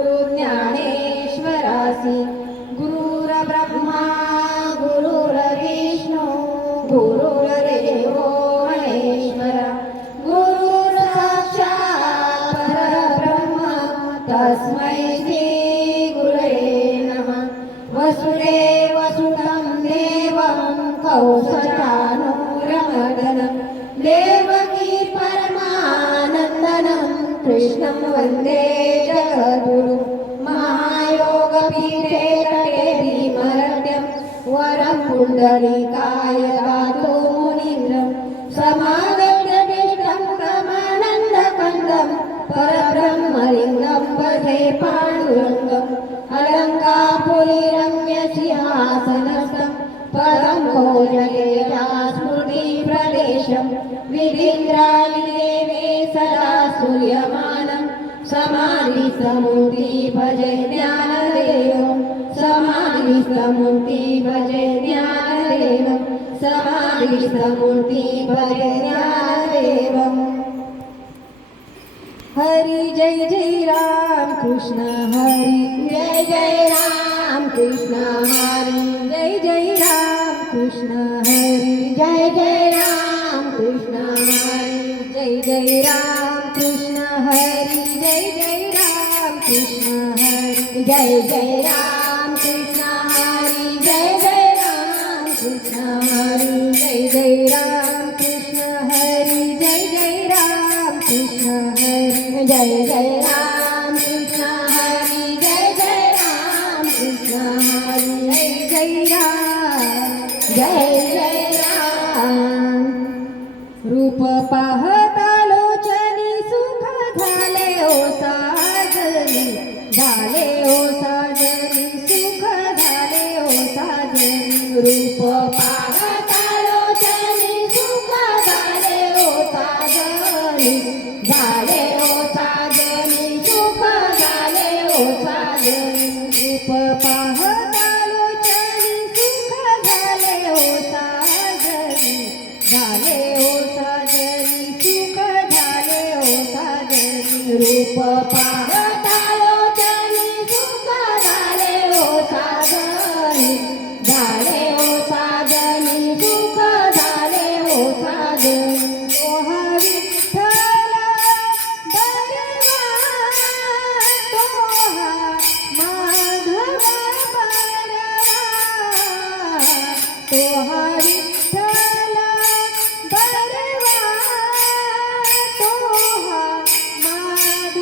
गुरु ज्ञानेश्वरासी गुरुर्ब्रह्मा गुरुर्विष्णू गुरुर्देवो महेश्वरा गुरुः साक्षात् परब्रह्म तस्मै श्री गुरवे नमः वसुदेवसुतं देवं कौसल्यानुरमर्दनं देवकी परमानन्दनं कृष्णं वन्दे जगद्गुरुं महायोगपीठे तटे भीमरड्यं वरं पुण्डरीकाय दातु मुनीन्द्रं समागम्यदिष्टं ब्रह्मानन्दकन्दं परब्रह्मलिङ्गं भजे पाण्डुरङ्गम् अलङ्कापुरीरम्यसिंहासनस्थं परं भोजनेया स्मृतिप्रदेशं विधीन्द्रादिदेवे सदा सूर्यमानं समाधिसमूर्ति भजे ज्ञानदेवं समाधिसमूर्ति भजे ज्ञानदेवं समाधिसमूर्ति भजे ज्ञानदेवम् हरि जय जय राम कृष्ण हरि जय जय राम कृष्ण हरि जय जय राम कृष्ण हरि जय जय राम कृष्ण हरि जय जय राम कृष्ण हरि जय जय राम कृष्ण हरि जय जय राम कृष्ण हरि जय जय राम कृष्ण हरि जय जय राम कृष्ण हरि जय जय राम कृष्ण हरि जय जय राम कृष्ण हरि जय जय राम कृष्ण हरि जय जय राम रूप पाहता लोचनी सुख झाले ओ साजनी झाले ओ साजनी सुख झाले ओ साजनी रूप पाहता लोचनी सुख झाले ओ साजनी झाले ओ साजनी सुख झाले ओ साजनी रूप पाहता लोचनी सुख झाले ओ साजनी झाले ओ साजनी सुख झाले ओ साजनी रूप पाहता लोचनी सुख झाले ओ साजनी झाले ओ साजनी सुख झाले ओ साजनी तोहा विठ्ठल बरवा तोहा माधव बरवा तोहा विठ्ठल बरवा तोहा माधव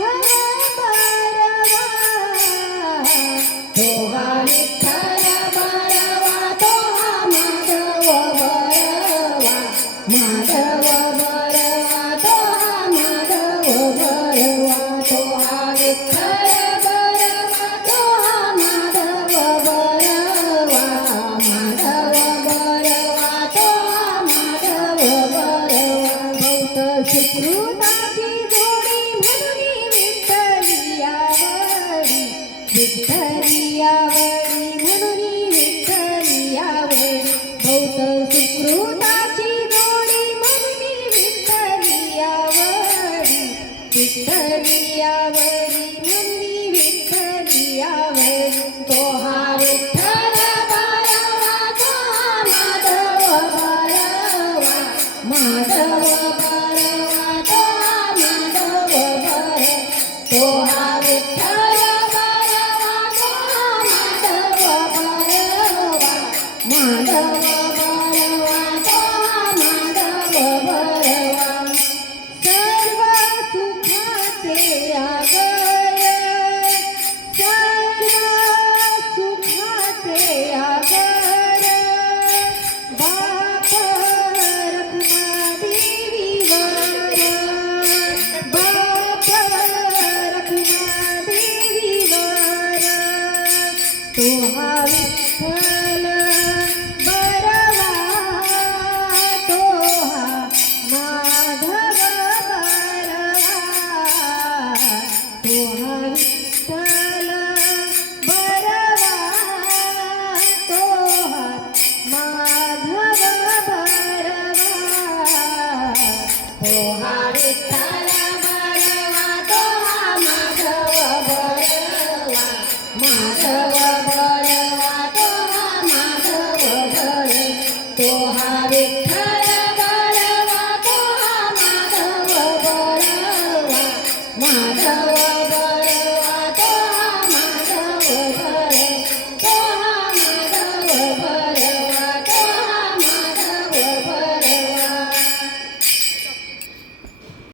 बरवा तोहा विठ्ठल बरवा तोहा माधव बरवा माधव बरवा तोहा माधव बरवा तोहा विठ्ठल बरवा तोहा माधव बरवा माधव बरवा तोहा माधव बरवा भक्त सुकृताची जोडी म्हणून विठ्ठलियावडी विठ्ठलियावडी म्हणून विठ्ठलियावडी भक्त सुकृताची जोडी म्हणून विठ्ठलियावडी विठ्ठलियावडी म्हणून विठ्ठलियावडी तोहा विठ्ठल बरवा तोहा माधव बरवा माधव बरवा तोहा माधव बरवा तोहा विठ्ठल बरवा तोहा माधव बरवा माधव बरवा तोहा माधव बरवा सर्व सुखाचे आगर सर्व सुखाचे आगर बाप रखुमादेवी वर बाप रखुमादेवी वर तोहा विठ्ठल बरवा तोहा माधव बरवा तोहा विठ्ठल बरवा तोहा माधव बरवा तोहा विठ्ठल बरवा तोहा माधव बरवा माधव